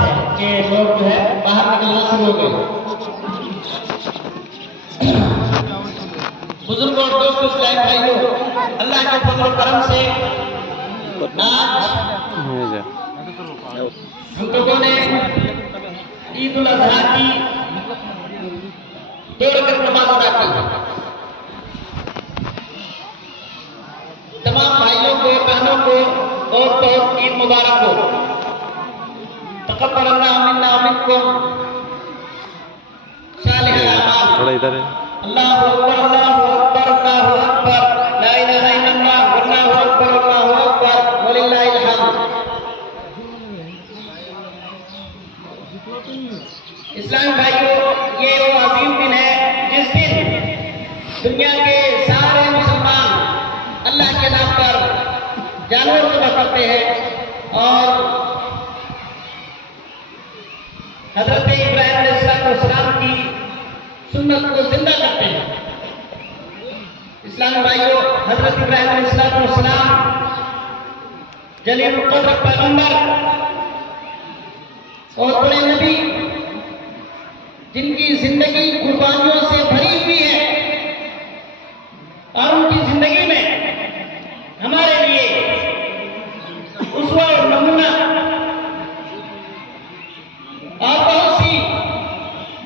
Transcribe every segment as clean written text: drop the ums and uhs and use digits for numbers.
بات ہے کہ لوگ جو ہے باہر نکلنا شروع ہو گئے۔ بزرگوں اور دوستوں اسلام بھائیوں، اللہ کے فضل و کرم سے آج ہم لوگوں نے عید الاضحیٰ کی دوڑ کر نماز ادا کی۔ تمام بھائیوں کو، بہنوں کو بہت بہت عید مبارک ہو۔ تقبل اللہ منا ومنکم صالح الاعمال۔ تھوڑا ادھر ہے۔ اللہ اکبر، اللہ اکبر، اللہ اکبر، لا الہ الا اللہ، اللہ اکبر، اللہ اکبر، وللہ الحمد۔ اسلام بھائیوں، یہ وہ عظیم دن ہے جس دن دنیا کے سارے مسلمان اللہ کے نام پر جانور ذبح کرتے ہیں اور حضرت ابراہیم علیہ السلام کی سنت کو زندہ کرتے ہیں۔ اسلام بھائیوں، حضرت ابراہیم علیہ السلام جلیل القدر پیغمبر اور بڑے نبی، جن کی زندگی قربانیوں سے بھری ہوئی ہے، اور ان کی زندگی میں ہمارے لیے اسوہ اور نمونہ اور بہت سی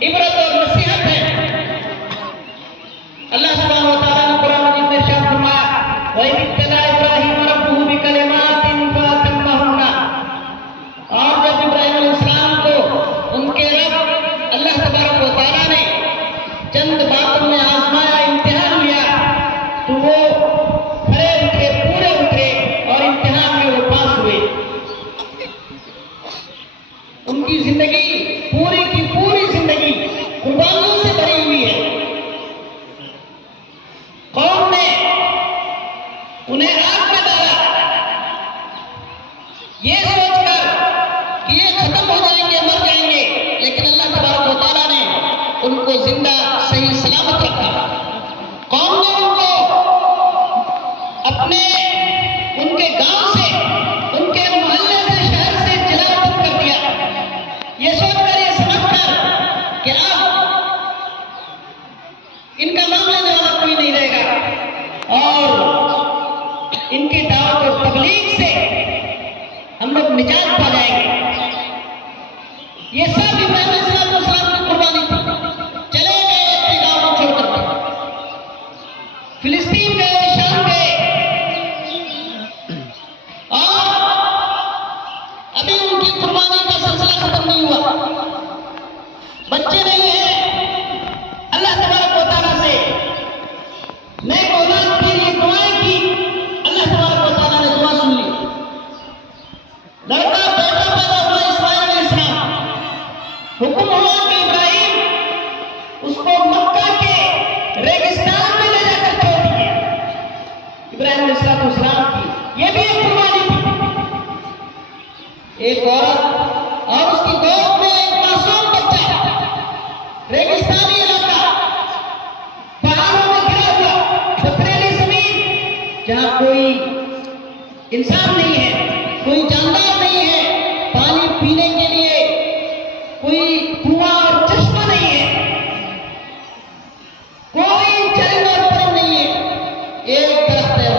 عبرت اور نصیحت ہے۔ اللہ سبحانہ و تعالیٰ نے قرآن مجید میں ارشاد فرمایا، وَإِذِ ابْتَلَىٰ إِبْرَاهِيمَ رَبُّهُ بِكَلِمَاتٍ فَأَتَمَّهُنَّ۔ اور جب ابراہیم علیہ السلام کو ان کے رب اللہ تبارک و تعالیٰ نے چند باتوں میں آزمایا، امتحان لیا، تو وہ کھڑے اترے، پورے اترے اور امتحان میں وہ پاس ہوئے۔ ان کی زندگی پوری کی پوری زندگی قربانیوں سے بھری ہوئی ہے۔ قوم نے انہیں آگ میں ڈالا، یہ سوچ کر کہ یہ ختم ہو جائیں گے، مر جائیں گے، لیکن اللہ تبارک و تعالیٰ نے ان کو زندہ صحیح سلامت رکھا۔ قوم نے ان کو اپنے ان کے گاؤں سے، ان کے محلے سے، شہر سے جلاوطن کر دیا، یہ سوچ کر، یہ سمجھ کر کہ اب ان کا نام لینے والا کوئی نہیں رہے گا اور ان کی دعوت و تبلیغ سے ہم لوگ نجات پا جائیں گے۔ یہ سب ابراہیم علیہ السلام کی قربانی تھی۔ چلے گئے اپنے گاؤں کو چھوڑ کر کے، فلسطین گئے، شام گئے، اور ابھی ان کی قربانی کا سلسلہ ختم نہیں ہوا۔ بچے نہیں ہیں، اللہ تبارک و تعالیٰ سے نیک اولاد کے لیے دعائیں کی، اللہ تبارک و تعالیٰ نے دعا سن لی۔ لڑکا بیٹا پیدا ہوا اسماعیل علیہ السلام۔ حکم ہوا کہ ابراہیم اس کو مکہ کے ریگستان میں لے جا کر چھوڑ دیے۔ ابراہیم علیہ السلام کی یہ بھی ایک قربانی تھی۔ ایک عورت اور اس کی گود میں ایک معصوم بچہ، ریگستانی علاقہ، پہاڑوں میں گرا ہوا، پتھریلی زمین، جہاں کوئی انسان نہیں ہے، کوئی جاندار نہیں ہے، پانی پینے کے لیے کوئی کنواں اور چشمہ نہیں ہے، کوئی چرند اور پرند نہیں ہے، ایک درخت ہے۔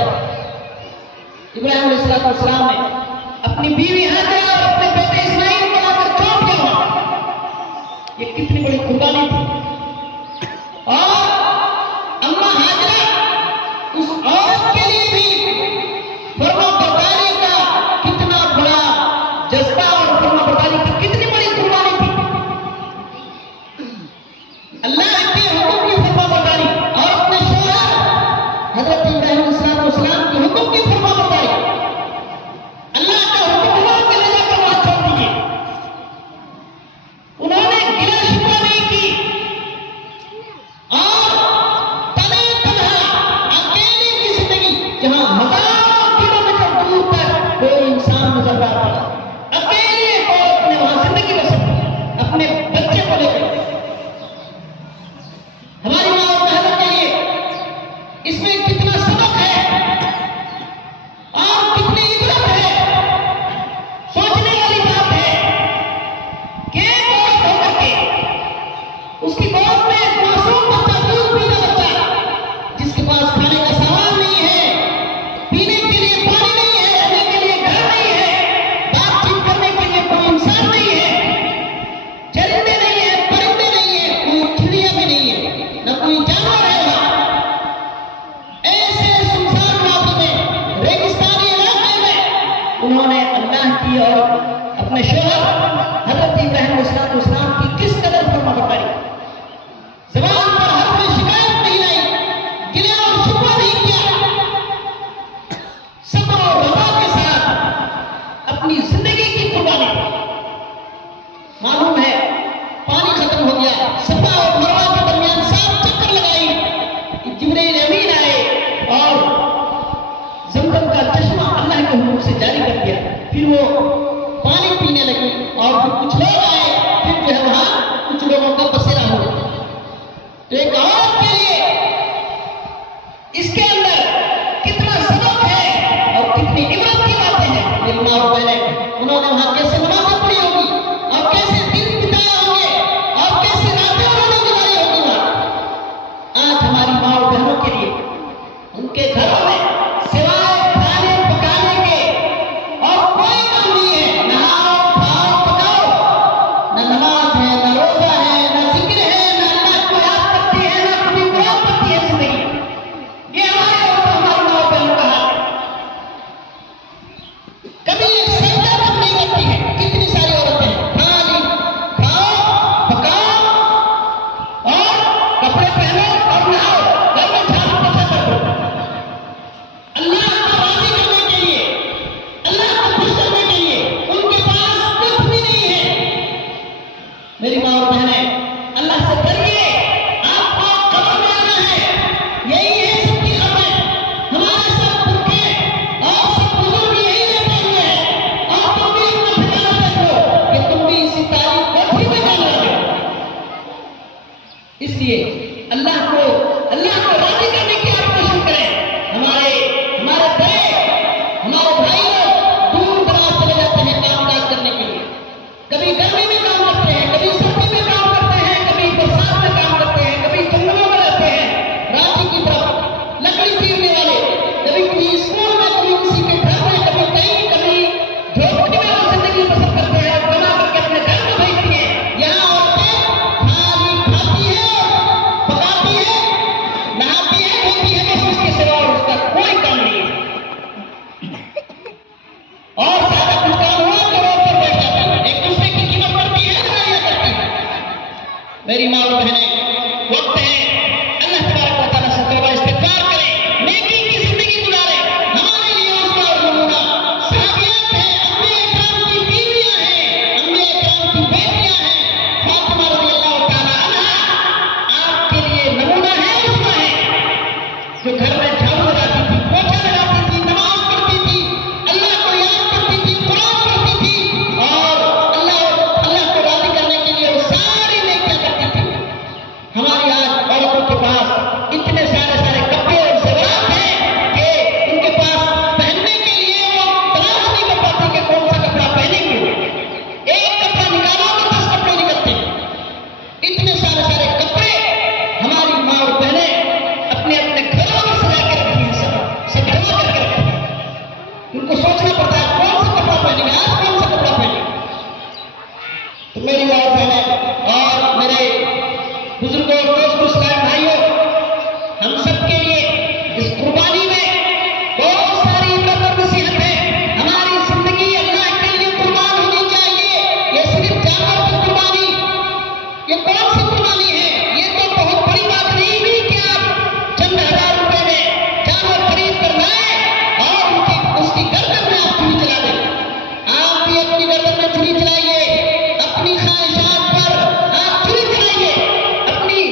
ابراہیم علیہ السلام نے اپنی بیوی ہاجرہ اور اپنے بیٹے اسماعیل کو لا کر چھوڑ دیا وہاں۔ یہ کتنی بڑی قربانی تھی۔ اور اماں ہاجرہ اس عورت کے لیے بھی فرما برداری کا کتنا بڑا جذبہ اور فرما برداری کی کتنی بڑی قربانی تھی۔ اللہ کے حکم کی فرما برداری اور اپنے شوہر حضرت ابراہیم علیہ السلام کے حکم کی فرما برداری۔ میری ماں اور بہنیں، اللہ سے ڈریے، آپ کو قبر میں آنا ہے، یہی ہے سب کی خبر۔ ہمارے سب بھوکے اور سب بزرگ یہی لیتے ہوئے ہیں، اور تم بھی اپنا ٹھکانا دیکھو کہ تم بھی اسی تاریخ کوٹھی میں جانے والے ہو۔ اس لیے اللہ کو راضی کرنے کی آپ کوشش کریں۔ ہمارے بڑے، ہمارے بھائی لوگ دور دراز چلے جاتے ہیں کام کاج کرنے کے لیے، کبھی گرمی میں کام کرتے ہیں، کبھی سردی میں کام کرتے ہیں، کبھی برسات میں کام کرتے ہیں، کبھی جنگلوں میں رہتے ہیں، رانچی کی طرف لکڑی چیرنے والے، کبھی کسی اسکول میں، کبھی کسی کے گھر میں، کبھی کہیں، کبھی جھوپڑی میں وہ زندگی بسر کرتے ہیں اور کما کر کے اپنے گھر میں بھیجتی ہیں۔ یہاں عورتیں کھاتی ہیں، پکاتی ہیں، نہاتی ہیں، دھوتی ہیں، بس اس کے سوا اور اس کا کوئی کام نہیں ہے۔ اور زیادہ کچھ کام ہوا تو روڈ پر بیٹھ جاتا ہے، ایک دوسرے کی قیمت پڑتی ہے، لڑائیاں کرتی ہے۔ میری ماں اور بہنیں، وقت ہے اللہ تبارک و تعالیٰ سے توبہ استغفار کریں، نیکی کی زندگی گزاریں۔ ہمارے لیے اسوہ اور نمونہ صحابیات ہیں، انبیاء اکرام کی بیویاں ہیں، انبیاء اکرام کی بیٹیاں ہیں۔ فاطمہ رضی اللہ تعالیٰ عنہا آپ کے لیے نمونہ ہے، اسوہ ہے، جو گھر میں جھاڑو لگاتی تھی، پوچھا لگاتی تھی، نماز پڑھتی تھی، اللہ کو یاد کرتی تھی، قرآن پڑھتی تھی، اور اللہ کو راضی کرنے کے لیے وہ ساری نیکیاں کرتی تھی۔ ہماری آج عورتوں کے پاس اتنے سارے کپڑے اور زیورات ہیں کہ ان کے پاس پہننے کے لیے وہ تلاش نہیں کر پاتی کہ کون سا کپڑا پہنیں گے۔ ایک کپڑا نکالو تو 10 کپڑے نکلتے ہیں۔ اتنے سارے کپڑے ہماری ماں اور بہنیں اپنے گھروں میں سجا کے رکھتی ہیں، سجا کر کے رکھتی ہیں۔ ان کو سوچنا پڑتا ہے کون سا کپڑا پہنیں گے، آج کون سا کپڑا پہنیں گے۔ تو میری ماں اور بہنیں اور میرے بزرگوں، دوستوں، اسلام بھائیوں، ہم سب کے لیے اس قربانی میں بہت ساری عبرت اور نصیحت ہے۔ ہماری زندگی اللہ کے لیے قربان ہونی چاہیے۔ یہ صرف جانور کی قربانی، یہ کون سی قربانی ہے؟ یہ تو بہت بڑی بات نہیں ہوئی کہ آپ چند ہزار روپے میں جانور خرید کر لائیں اور اس کی گردن میں آپ چھری چلا دیں۔ آپ بھی اپنی گردن میں چھری چلائیے، اپنی خواہشات پر آپ چھری چلائیے، اپنی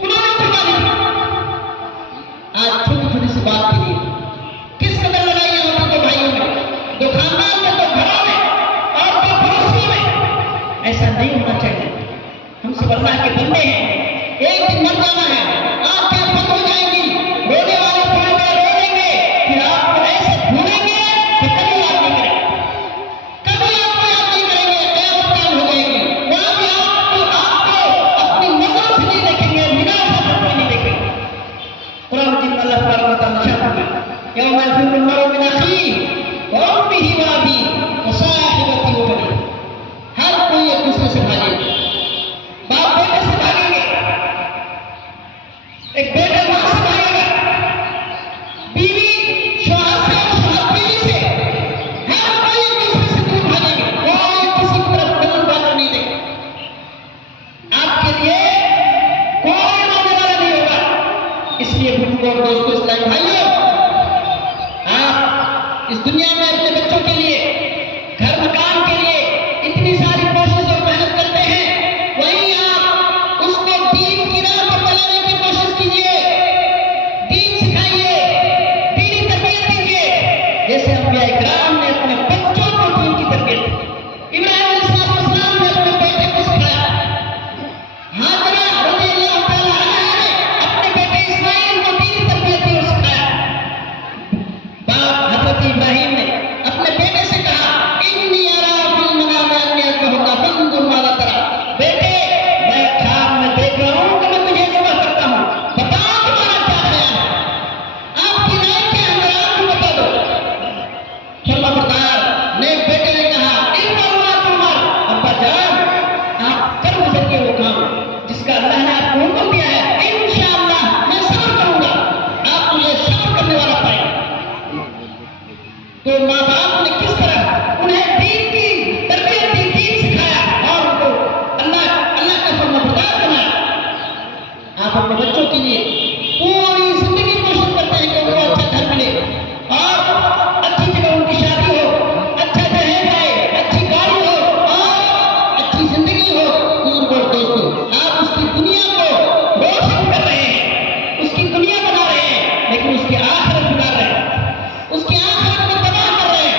انہوں نے قربانی دی. آج چھوٹی چھوٹی سی بات کے لیے کس قدر لڑائیاں ہوتی تو بھائیوں میں، تو خاندان میں، تو گھروں میں اور تو پڑوسیوں میں. ایسا نہیں ہونا چاہیے. ہم سب اللہ کے بندے ہیں، ایک دن مر جانا ہے، آنکھیں بند ہو جائیں گی، رونے والے تھوڑی دیر رو لیں گے، پھر آپ کو ایسے ڈھونڈیں گے کہ کبھی یاد نہیں کریں گے، کبھی آپ کو یاد نہیں کریں گے. قیامت قائم ہو جائے گی، وہاں بھی آپ کو اپنی نظروں سے نہیں دیکھیں گے، نگاہ سے کوئی نہیں دیکھیں گے. قرآن مجید میں اللہ تبارک و تعالیٰ ارشاد فرماتا ہے یوم یفر المرء من اخیہ وامہ وابیہ وصاحبتہ وبنیہ. ہر کوئی ایک دوسرے سے بھاگے گا. باپ بیٹے سے بھاگیں گے، ایک بیٹا ماں سے بھاگے گا، بیوی شوہر سے اور شوہر بیوی سے. ہر کوئی ایک دوسرے سے دور بھاگیں گے، کوئی کسی کی طرف نظر بازر نہیں دے گا. آپ کے لیے کوئی رونے والا نہیں ہوگا. اس لیے بزرگوں اور دوستوں، اسلامی بھائیوں، آپ اس دنیا میں اپنے بچوں کے لیے، گھر مکان کے لیے اتنی ساری کوشش اور محنت کرتے ہیں، وہیں آپ اس کو دین کی راہ پر چلانے کی کوشش کیجیے، دین سکھائیے، دینی تربیت دیجیے، جیسے انبیاء کرام نے اپنے بچوں کو دین کی تربیت دی. ابراہیم علیہ السلام نے اپنے بیٹے کو سکھایا. ہاجرہ رضی اللہ تعالیٰ عنہا نے اپنے بیٹے اسماعیل کو دینی تربیت دی اور سکھایا. باپ حضرت ابراہیم نے اپنے بیٹے سے کہا انی ارا فی المنام انی اذبحک فانظر ماذا تری. بیٹے، میں خواب میں دیکھ رہا ہوں کہ میں تجھے ذبح کرتا ہوں، بتا تمہارا کیا خیال ہے، آپ کی رائے کیا ہے، میرا آپ کو بتا دو. فرمانبردار نیک بیٹے نے کہا افعل ما تؤمر. ابا جان، آپ کر گزریے وہ کام جس کا اللہ نے آپ کو حکم دیا ہے. انشاءاللہ میں صبر کروں گا، آپ مجھے صبر کرنے والا پائیں گے. تو ماں باپ نے کس طرح انہیں دین کی تربیت دی، دین سکھایا اور ان کو اللہ کا فرمانبردار بنایا. آپ اپنے بچوں کے لیے پوری زندگی کوشش کرتے ہیں کہ ان کو اچھا گھر ملے اور اچھی جگہ ان کی شادی ہو، اچھا جہیز آئے، اچھی گاڑی ہو اور اچھی زندگی ہو. بزرگوں اور دوستوں، آپ اس کی دنیا کو روشن کر رہے ہیں، اس کی دنیا بنا رہے ہیں، لیکن اس کی آخرت بنا رہے ہیں، اس کی آخرت کو تباہ کر رہے ہیں،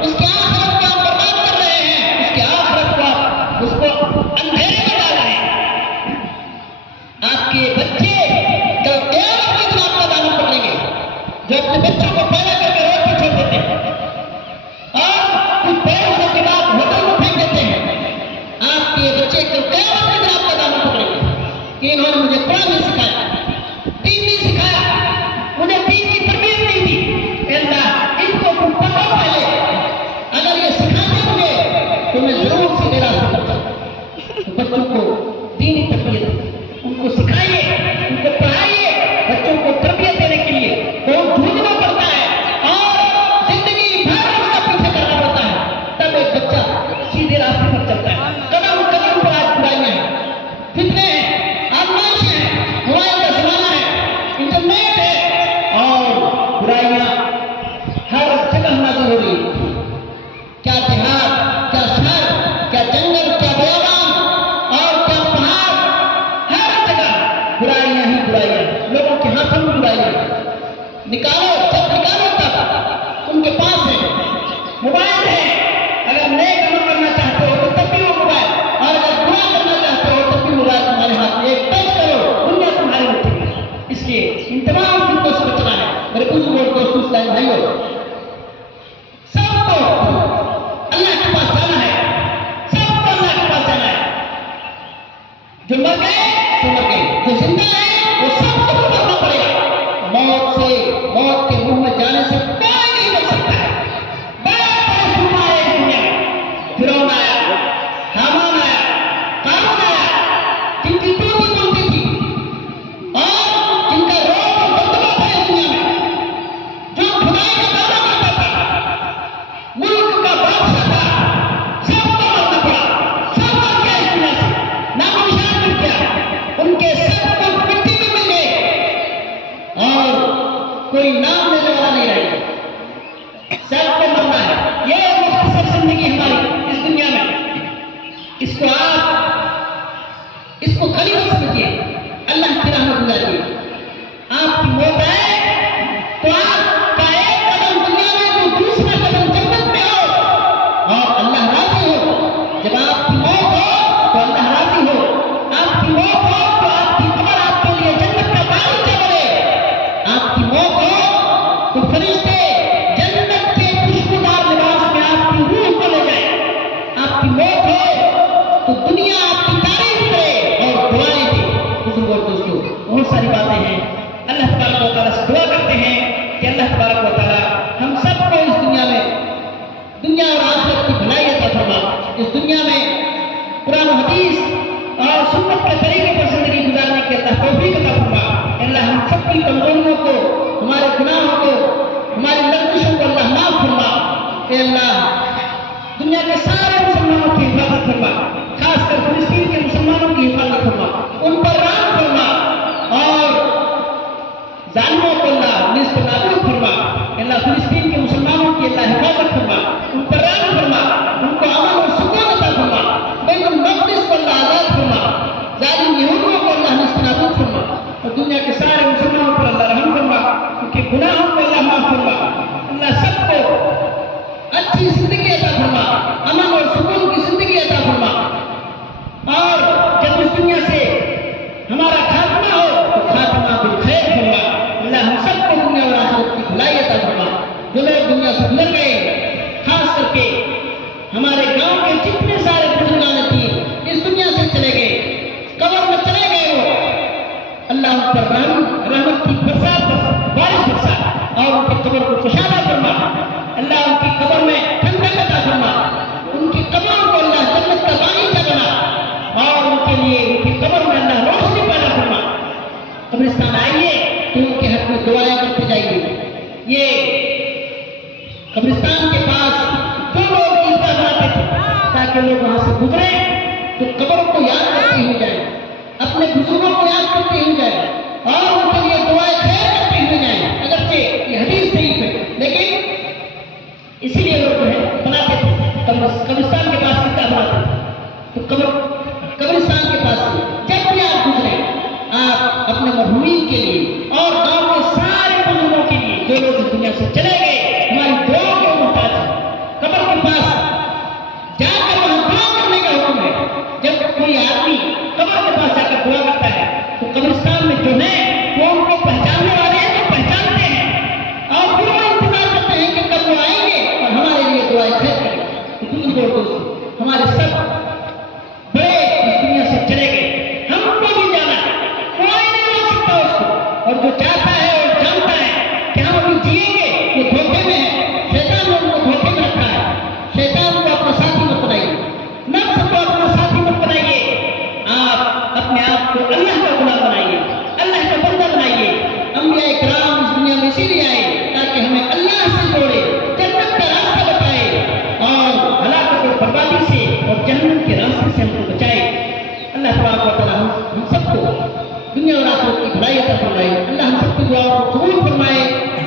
اس کی آخرت کو آپ برباد کر رہے ہیں، اس کی آخرت کو آپ اس کو اندھیرے میں ڈال رہے ہیں. آپ کے بچے کل قیامت کے دن آپ کا دامن پکڑیں گے، جو اپنے بچوں کو پیدا کر کے روڈ پہ چھوڑ دیتے ہیں اور کچھ بڑے ہونے کے بعد ہوٹل میں پھینک دیتے ہیں. آپ کے بچے کل قیامت کے دن آپ کا دامن پکڑیں گے کہ انہوں نے مجھے قرآن نہیں سکھایا، دین نہیں سکھایا، انہیں دین کی تربیت نہیں دی. اے اللہ، ان کو تم پکڑ پہلے، اگر یہ سکھاتے مجھے تو میں ضرور سیدھے راستے پر چلوں. تو بچوں کو دینی تربیت ان کو سکھائیے، ان کو پڑھائیے. بچوں کو تربیت دینے کے لیے بہت جھوجنا پڑتا ہے اور زندگی بھر اس کا پیچھے کرنا پڑتا ہے، تب ایک بچہ سیدھے راستے پر چلتا ہے. قدم قدم پر آج برائیاں ہیں، فتنے ہیں، آزمائشیں ہیں، موبائل کا زمانہ ہے، انٹرنیٹ ہے اور برائیاں ہر جگہ نازل ہو رہی ہیں. کیا دیہات، کیا شہر، کیا جنگل، کیا بیابان اور کیا پہاڑ، ہر جگہ برائیاں ہی برائیاں. لوگوں کے ہاتھوں میں برائیاں. نکالو، جب نکالو تب ان کے پاس ہے، موبائل ہے. اگر نیک عمل کرنا چاہتے ہو تو تب بھی وہ موبائل، اور اگر برا کرنا چاہتے ہو تب بھی موبائل تمہارے ہاتھ میں. ایک ٹچ کرو، دنیا تمہاری ہوتی ہے. اس لیے ان تمام فتنوں سے بچنا ہے. میرے بزرگوں اور دوستوں، اسلامی بھائیوں، سب کو اللہ کے پاس جانا ہے، سب کو اللہ کے پاس جانا ہے. جو مر گئے تو مر گئے، جو زندہ ہے وہ سب کو گزرنا پڑے گا. موت کے منہ میں جانے سے کوئی نہیں بچ سکتا ہے. بڑے سنا ہے اس دنیا میں، فرعون آیا، حامان آیا، قارون آیا، جن کی ٹوٹی بولتی تھی اور جن کا روح اور دبدبا تھا اس دنیا میں، جو خدائی کا دعویٰ کرتا تھا، ملک کا بادشاہ تھا، سب کو مرنا پڑا، سب مر گیا اس دنیا سے، نام و نشان مٹ گیا. ان کے سب کو مٹی میں مل گئے اور کوئی نام لینے والا نہیں رہے. سب کو مرنا ہے. یہ مختصر زندگی ہماری اس دنیا میں، اس کو آپ اس کو غنیمت سمجھیے. اللہ اور دوستوں بہت ساری باتیں ہیں. اللہ تبارک و تعالیٰ سے دعا کرتے ہیں کہ اللہ تبارک و تعالیٰ ہم سب کو اس دنیا اور آخرت کی بھلائی عطا فرما. اس دنیا میں قرآن و حدیث اور سنت کے طریقے پر زندگی گزارنے کی اللہ توفیق عطا فرما. اللہ ہم سب کی کمزوریوں کو، ہمارے گناہوں کو، ہماری لغزشوں کو اللہ معاف فرما. اے اللہ دنیا کے سارے مسلمانوں کی حفاظت فرما، خاص کر فلسطین کے مسلمانوں کی حفاظت فرما، ان پر رحم فرما اور ظالموں کو اللہ نیست نابود فرما. اللہ فلسطین کے مسلمانوں کی اللہ حفاظت فرما، ان پر رحم فرما، ان کو امن اور سکون عطا فرما. بیت المقدس کو اللہ آزاد فرما، ظالم یہودیوں کو اللہ نیست نابود فرما اور دنیا کے سارے مسلمانوں پر اللہ رحم فرما، ان کے گناہوں کو اللہ معاف فرما. اللہ سب کو اچھی زندگی عطا فرما، امن اور سکون کی زندگی عطا فرما. اور جب اس دنیا سے ہمارا خاتمہ ہو تو خاتمہ بالخیر فرما. اللہ ہم سب کو دنیا اور آخرت کی بھلائی عطا فرما. جو لوگ دنیا سے گزر گئے، خاص کر کے ہمارے گاؤں کے جتنے سارے بزرگان دین اس دنیا سے چلے گئے، قبر میں چلے گئے، وہ اللہ ان پر رحمت کی بارش برسا اور ان کی قبر کو کشادہ فرما. اللہ ان کی قبر میں ٹھنڈک عطا فرما، ان کی قبروں کو اللہ جنت کا باغیچہ بنا اور ان کے لیے ان کی قبر میں اللہ روشنی پیدا فرما. قبرستان آئیے تو ان کے حق میں دعائیں کرتے جائیے. یہ قبرستان کے پاس جو لوگ عیدگاہ بناتے تھے تاکہ لوگ وہاں سے گزرے تو قبروں کو یاد کرتے ہوئے جائیں، اپنے بزرگوں کو یاد کرتے ہوئے جائیں اور ان کے لیے دعائیں خیر کرتے ہوئے جائیں. اگرچہ یہ حدیث صحیح ہے لیکن اسی لیے لوگ جو ہے بناتے تھے، قبرستان کے پاس عیدگاہ بناتے تھے. تو قبرستان کے پاس سے جب بھی آپ گزرے آپ اپنے مرحومین کے لیے اور گاؤں کے سارے بزرگوں کے لیے جو لوگ اس دنیا سے چلے گئے ہماری دعا کے محتاج ہیں، قبر کے پاس جا کر وہاں دعا کرنے کا حکم ہے. جب کوئی آدمی قبر کے پاس جا کر دعا کرتا ہے تو قبرستان میں جو ہے وہ ان کو پہچاننے والے ہیں تو پہچانتے ہیں اور پھر وہ انتظار کرتے ہیں کہ کب وہ آئیں گے اور ہمارے لیے دعائیں خیر کریں گے. دوستوں ہمارے سب بڑے اس دنیا سے چلے گئے، ہم کو بھی جانا ہے، کوئی نہیں روک سکتا اس کو. اور جو چاہتا ہے اور جانتا ہے کہ ہم ابھی جیئیں گے وہ دھوکے میں ہے. شیطان نے ان کو دھوکے میں رکھا ہے. شیطان کو اپنا ساتھی مت بنائیے، نفس کو اپنا ساتھی مت بنائیے. آپ اپنے آپ کو اللہ کا غلام بنائیے، اللہ کا بندہ بنائیے. انبیاء کرام اس دنیا میں اسی لیے آئے تاکہ ہمیں اللہ سے جوڑے، جنت کا راستہ بتائے اور ہلاکت اور بربادی سے اور جہنم کے راستے سے ہم کو بچائے. اللہ تبارک و تعالیٰ ہم سب کو دنیا اور آخرت کی بھلائی عطا فرمائے. اللہ ہم سب کی دعاؤں کو قبول فرمائے.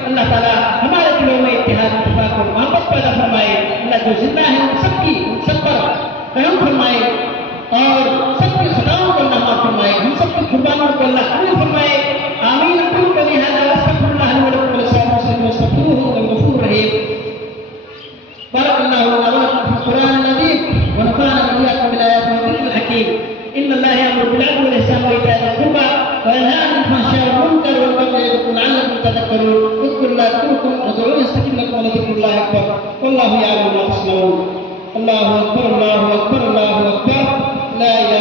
اللہ تعالیٰ ہمارے دلوں میں اتحاد، اتفاق اور محبت پیدا فرمائے. اللہ جو زندہ ہے ان سب پر رحم فرمائے اور سب کی خطاؤں کو اللہ معاف فرمائے. ہم سب کی قربانیوں کو اللہ قبول فرمائے. آمین. اقول قولی ھذا واستغفر اللہ لي ولكم ولسائر المسلمين واستغفروه انه غفور رحيم. بارك الله لنا ولكم في القرآن العظيم ونفعنا وإياكم بالآيات والذكر الحكيم. إن الله يأمر بالعدل والإحسان وإيتاء ذي القربى وينهى عن الفحشاء والمنكر والبغي يعظكم لعلكم تذكرون. اذكروا الله يذكركم وادعوه يستجب لكم ولذكر الله أكبر والله يعلم ما تصنعون. الله أكبر الله أكبر الله أكبر. لا إله